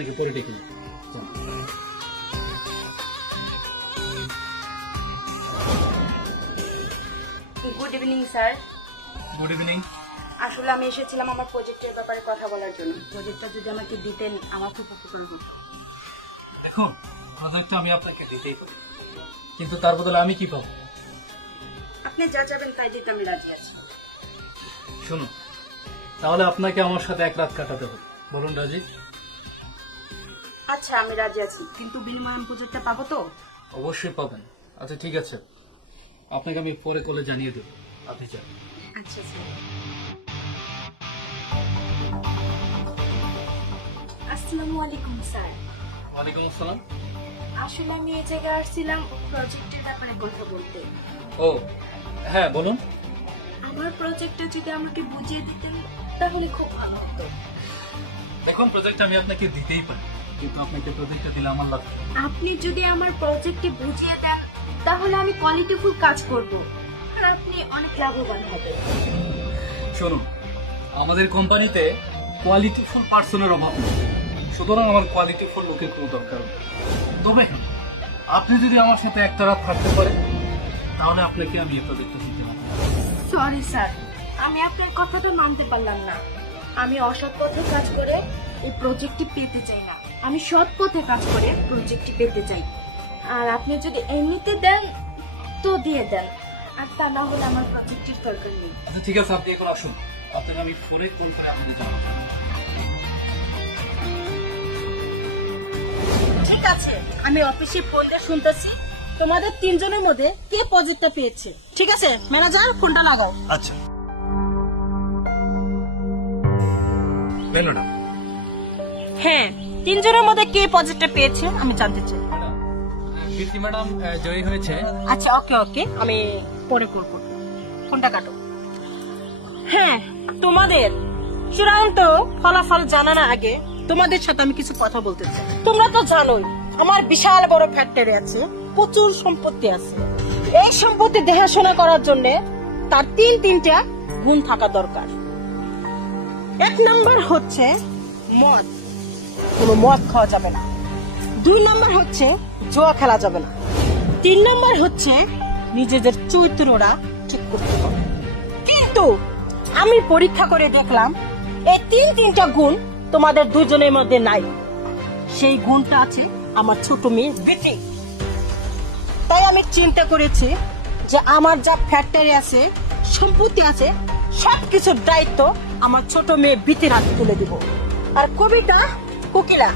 আপনাকে পরে ডেকে নেব। Good evening sir. Good evening. আসলে আমি এসেছিলাম আমার প্রজেক্টের ব্যাপারে কথা বলার জন্য। প্রজেক্টটা যদি আমাকে দিতেন আমার খুব উপকার হতো। দেখুন, প্রজেক্টটা আমি আপনাকে দিতেই পারি, কিন্তু তার বদলে আমি কি পাবো? আপনি যা চাবেন তাই দিতে আমি রাজি আছি। শুনুন, তাহলে আপনাকে আমার সাথে এক রাত কাটাতে হবে। বলুন রাজি? আচ্ছা, আমি রাজি আছি, কিন্তু বিনিময়ে আমি প্রজেক্টটা পাবো তো? অবশ্যই পাবেন। আচ্ছা ঠিক আছে, আপনাকে আমি পরে কলে জানিয়ে দেবো। আপনি যান। আচ্ছা স্যার। আসসালামু আলাইকুম স্যার। ওয়ালাইকুম আসসালাম। আসলে আমি এই জায়গায় আসছিলাম প্রজেক্টের ব্যাপারে কথা বলতে। ও হ্যাঁ, বলুন। আমার প্রজেক্টটা যদি আমাকে বুঝিয়ে দিতেন তাহলে খুব ভালো হতো। দেখুন, প্রজেক্ট আমি আপনাকে দিতেই পারি, কিন্তু আপনাকে প্রজেক্টটা দিলে আমার লাভ। আপনি যদি আমার প্রজেক্টে বুঝিয়ে দেন তাহলে আমি কোয়ালিটিফুল কাজ করব আর আপনি অনেক লাভবান হবেন। শুনুন, আমাদের কোম্পানিতে কোয়ালিটিফুল পার্সনের অভাব নেই, সুতরাং আমার কোয়ালিটিফুল লোকের কোনো দরকার নেই। তবে হ্যাঁ, আপনি যদি আমার সাথে একটা রাত থাকতে পারেন তাহলে আপনাকে আমি এই প্রজেক্টটা দিতে পারি। সরি স্যার, আমি আপনার কথাটা মানতে পারলাম না। আমি অসৎ পথে কাজ করে এই প্রজেক্টটি পেতে চাই না, আমি সৎ পথে কাজ করে প্রজেক্টটি পেতে চাই। আর আপনি যদি এমনিতে দেন তো দিয়ে দেন, আর তা না হলে আমার প্রজেক্টের দরকার নেই। আচ্ছা ঠিক আছে, আপনি এখন আসুন, আপনাকে আমি ফোনে ফোন করে আপনাকে জানাবো। ঠিক আছে, আমি অফিসে ফোন দিয়ে শুনতেছি তোমাদের তিনজনের মধ্যে কে প্রজেক্টটা পেয়েছে। ঠিক আছে ম্যানেজার, ফোনটা লাগাও। আচ্ছা ম্যাডাম। হ্যাঁ, তিনজনের মধ্যে কে প্রজেক্টটা পেয়েছে আমি জানতে চাই। কীর্তি ম্যাডাম জয়ী হয়েছে। আচ্ছা ওকে ওকে, আমি পরে করব। ফোনটা কাটো। হ্যাঁ, তোমাদের চূড়ান্ত ফলাফল জানানোর আগে তোমাদের সাথে আমি কিছু কথা বলতে চাই। তোমরা তো জানোই আমার বিশাল বড় ফ্যাক্টরি আছে, প্রচুর সম্পত্তি আছে। এই সম্পত্তি দেখাশোনা করার জন্য তার তিনটা গুণ থাকা দরকার। এক নাম্বার হচ্ছে মদ, কোনো মদ খাওয়া যাবে না। 2 নাম্বার হচ্ছে জুয়া খেলা যাবে না। 3 নাম্বার হচ্ছে নিজেদের চরিত্রটা ঠিক করতে হবে। কিন্তু আমি পরীক্ষা করে দেখলাম এই তিনটা গুণ তোমাদের দুজনের মধ্যে নাই। সেই গুণটা আছে আমার ছোট মেয়ে বিথি। তাই আমি চিন্তা করেছি যে আমার যা ফ্যাক্টরি আছে, সম্পত্তি আছে, সবকিছুর দায়িত্ব আমার ছোট মেয়ে বিথির হাতে তুলে দিব। আর কবিতা কোকিলা